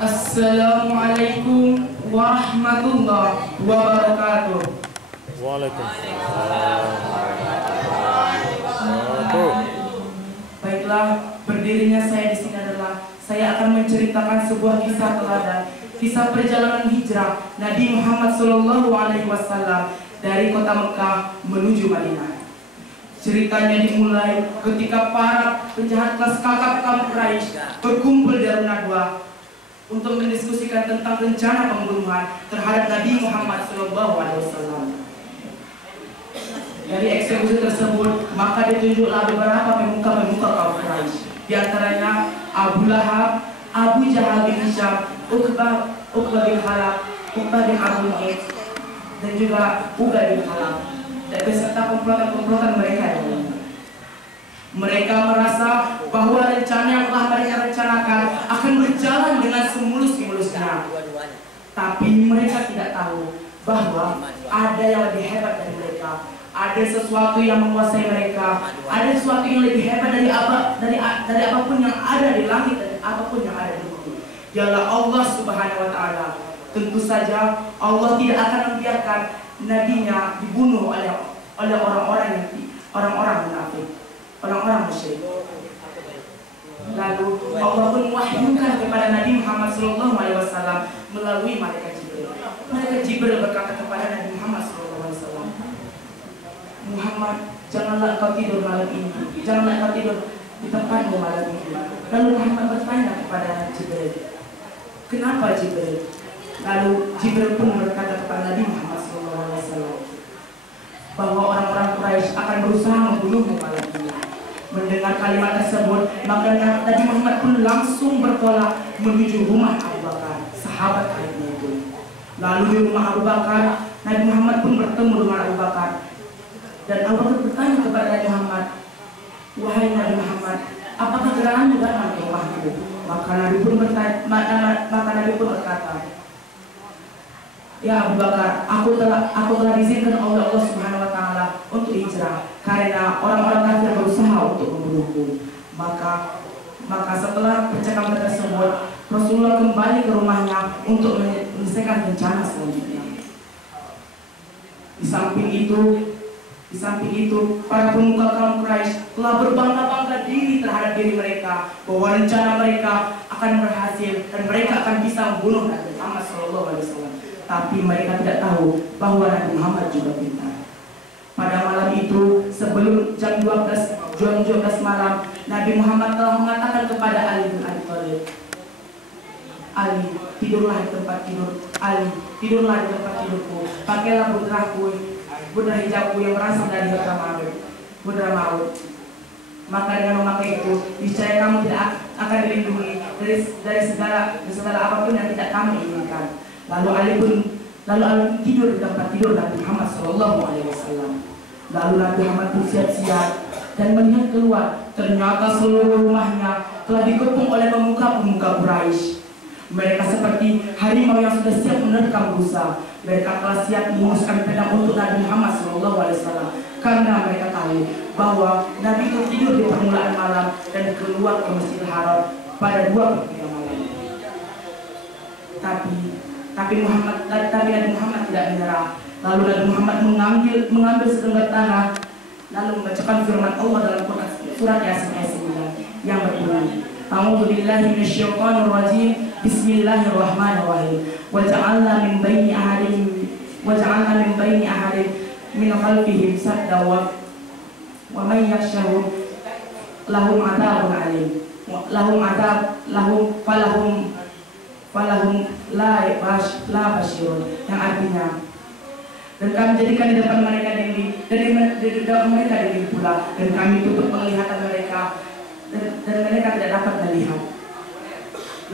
Assalamualaikum warahmatullahi wabarakatuh. Waalaikumsalam. Baiklah, berdirinya saya di sini adalah saya akan menceritakan sebuah kisah teladan, kisah perjalanan hijrah Nabi Muhammad SAW dari kota Mekah menuju Madinah. Ceritanya dimulai ketika para penjahat kelas kakap kaum Quraisy berkumpul di Darun Nadwa untuk mendiskusikan tentang rencana pembunuhan terhadap Nabi Muhammad SAW. Dari eksekusi tersebut, maka ditunjuklah beberapa pemuka-pemuka kaum Quraisy. Di antaranya Abu Lahab, Abu Jahal bin Hisham, Uqbah bin Khalaf, Uqbah bin Abu Mu'ayth, dan juga Ubay bin Khalaf, dan beserta komplotan-komplotan mereka yang lain. Mereka merasa bahwa rencana yang telah mereka rencanakan akan berjalan dengan semulus-mulusnya. Tapi mereka tidak tahu bahwa ada yang lebih hebat dari mereka. Ada sesuatu yang menguasai mereka. Ada sesuatu yang lebih hebat dari apapun yang ada di langit dan apapun yang ada di bumi. Ialah Allah Subhanahu wa Ta'ala. Tentu saja Allah tidak akan membiarkan nabinya dibunuh oleh orang-orang munafik, orang-orang musyrik. Lalu Allah pun mewahyukan kepada Nabi Muhammad SAW melalui malaikat Jibril. Malaikat Jibril berkata kepada Nabi Muhammad SAW, Muhammad, janganlah kau tidur malam ini, janganlah kau tidur di tempatmu malam ini. Lalu Muhammad bertanya kepada Jibril, kenapa Jibril? Lalu Jibril pun berkata kepada Nabi Muhammad SAW bahwa orang-orang Quraisy akan berusaha membunuhmu malam ini. Mendengar kalimat tersebut, maka Nabi Muhammad pun langsung bertolak menuju rumah Abu Bakar, sahabat karibnya itu. Lalu di rumah Abu Bakar, Nabi Muhammad pun bertemu dengan Abu Bakar. Dan Abu Bakar bertanya kepada Nabi Muhammad, wahai Nabi Muhammad, apakah geranganmu datang ke rumahku? Maka Nabi pun berkata, ya Abu Bakar, aku telah diizinkan oleh Allah Subhanahu wa Ta'ala untuk hijrah karena orang-orang kafir berusaha untuk membunuhku. Maka setelah percakapan tersebut, Rasulullah kembali ke rumahnya untuk menyelesaikan rencana selanjutnya. Di samping itu, para pemuka kaum Quraisy telah berbangga-bangga diri terhadap diri mereka bahwa rencana mereka akan berhasil dan mereka akan bisa membunuh Nabi Muhammad SAW. Tapi mereka tidak tahu bahwa Nabi Muhammad juga pintar. Pada malam itu, sebelum jam 12 malam, Nabi Muhammad telah mengatakan kepada Ali bin Abi Thalib, Ali, tidurlah di tempat tidur. Ali, tidurlah di tempat tidurku. Pakailah budra hijabku yang berasal dari budra maut. Maka dengan memakai itu, niscaya kamu tidak akan dilindungi dari segala apapun yang tidak kami inginkan. Lalu Ali tidur di tempat tidur Nabi Muhammad SAW. Lalu Nabi Muhammad pun siap-siap dan melihat keluar. Ternyata seluruh rumahnya telah dikepung oleh pemuka-pemuka Quraisy. Mereka seperti harimau yang sudah siap menerkam rusa. Mereka telah siap menguruskan pedang untuk Nabi Muhammad SAW karena mereka tahu bahwa Nabi itu tidur di permulaan malam dan keluar ke Masjidil Haram pada 2/3 malam. Tapi Nabi Muhammad tidak menyerah. Lalu Nabi Muhammad mengambil segenggam tanah, lalu membacakan firman Allah dalam Quran surat Yasin ayat 9 yang berbunyi, A'udzu billahi minasyaitonir rajim. Bismillahirrahmanirrahim. Wa ja'alna min baini ahadin min khalfihim sadda wa man yakhshahum lahum adzabun alim. Falahum la basyirun, yang artinya, dan kami jadikan di depan mereka diri pula, dan kami tutup penglihatan mereka dan mereka tidak dapat melihat.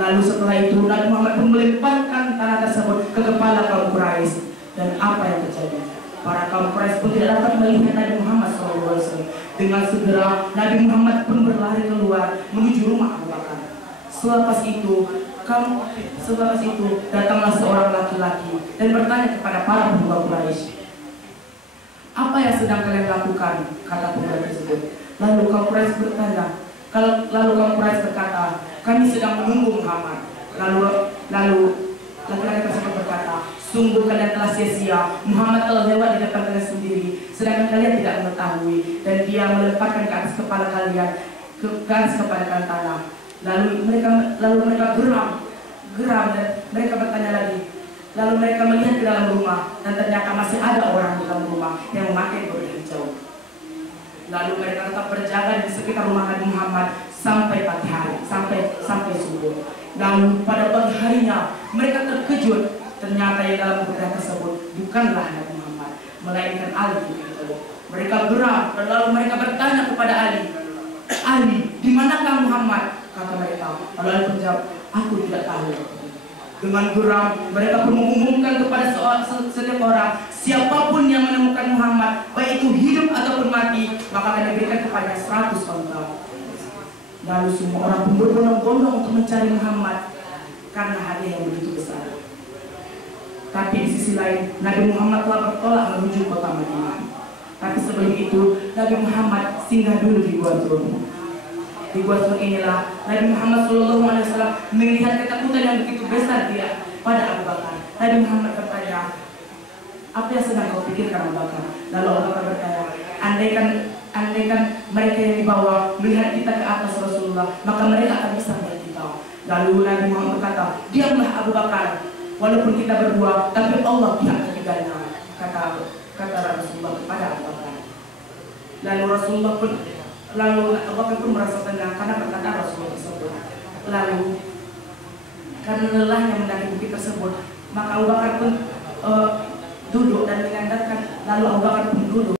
Lalu setelah itu Nabi Muhammad pun melemparkan tanah tersebut ke kepala kaum Quraisy. Dan apa yang terjadi? Para kaum Quraisy pun tidak dapat melihat Nabi Muhammad SAW. Dengan segera Nabi Muhammad pun berlari keluar menuju rumah Abu Bakar. Selepas itu datanglah seorang laki-laki dan bertanya kepada para pemuka Quraisy, apa yang sedang kalian lakukan? Kata pemuda tersebut. Lalu kaum Quraisy berkata, kami sedang menunggu Muhammad. Lalu laki-laki tersebut berkata, sungguh kalian telah sia-sia. Muhammad telah lewat di depan kalian sendiri, sedangkan kalian tidak mengetahui, dan dia melemparkan ke atas kepala kalian, ke atas kepala kalian tanah. Lalu mereka geram dan mereka bertanya lagi. Lalu mereka melihat ke dalam rumah, dan ternyata masih ada orang di dalam rumah yang memakai baju hijau. Lalu mereka tetap berjaga di sekitar rumah Nabi Muhammad sampai pagi hari, sampai subuh. Lalu pada pagi harinya mereka terkejut, ternyata yang dalam berdah tersebut bukanlah Nabi Muhammad, melainkan Ali bin Abi Thalib. Mereka geram, lalu mereka bertanya kepada Ali, di manakah Muhammad? Kata mereka. Lalu Ali menjawab, aku tidak tahu. Dengan geram mereka pun mengumumkan kepada setiap orang, siapapun yang menemukan Muhammad, baik itu hidup ataupun mati, maka akan diberikan kepada 100 onta. Lalu semua orang pun berbondong-bondong untuk mencari Muhammad karena hadiah yang begitu besar. Tapi di sisi lain, Nabi Muhammad telah bertolak menuju kota Madinah. Tapi sebelum itu, Nabi Muhammad singgah dulu di Gua Tur. Di Gua Tur inilah Nabi Muhammad SAW melihat ketakutan yang begitu besar dia pada Abu Bakar. Nabi Muhammad bertanya, apa yang sedang kau pikirkan Abu Bakar? Lalu Abu Bakar bertanya, andaikan mereka yang dibawa melihat kita ke atas Rasulullah, maka mereka akan bisa melihat kita. Lalu Nabi Muhammad berkata, diamlah Abu Bakar, walaupun kita berdua, tapi Allah pihak ketiganya, kata Rasulullah kepada Abu Bakar. Lalu Abu Bakar pun merasa tenang karena perkataan Rasulullah tersebut. Lalu karena lelahnya mendaki bukit tersebut, maka Abu Bakar pun duduk dan menyandarkan. Lalu Abu Bakar pun duduk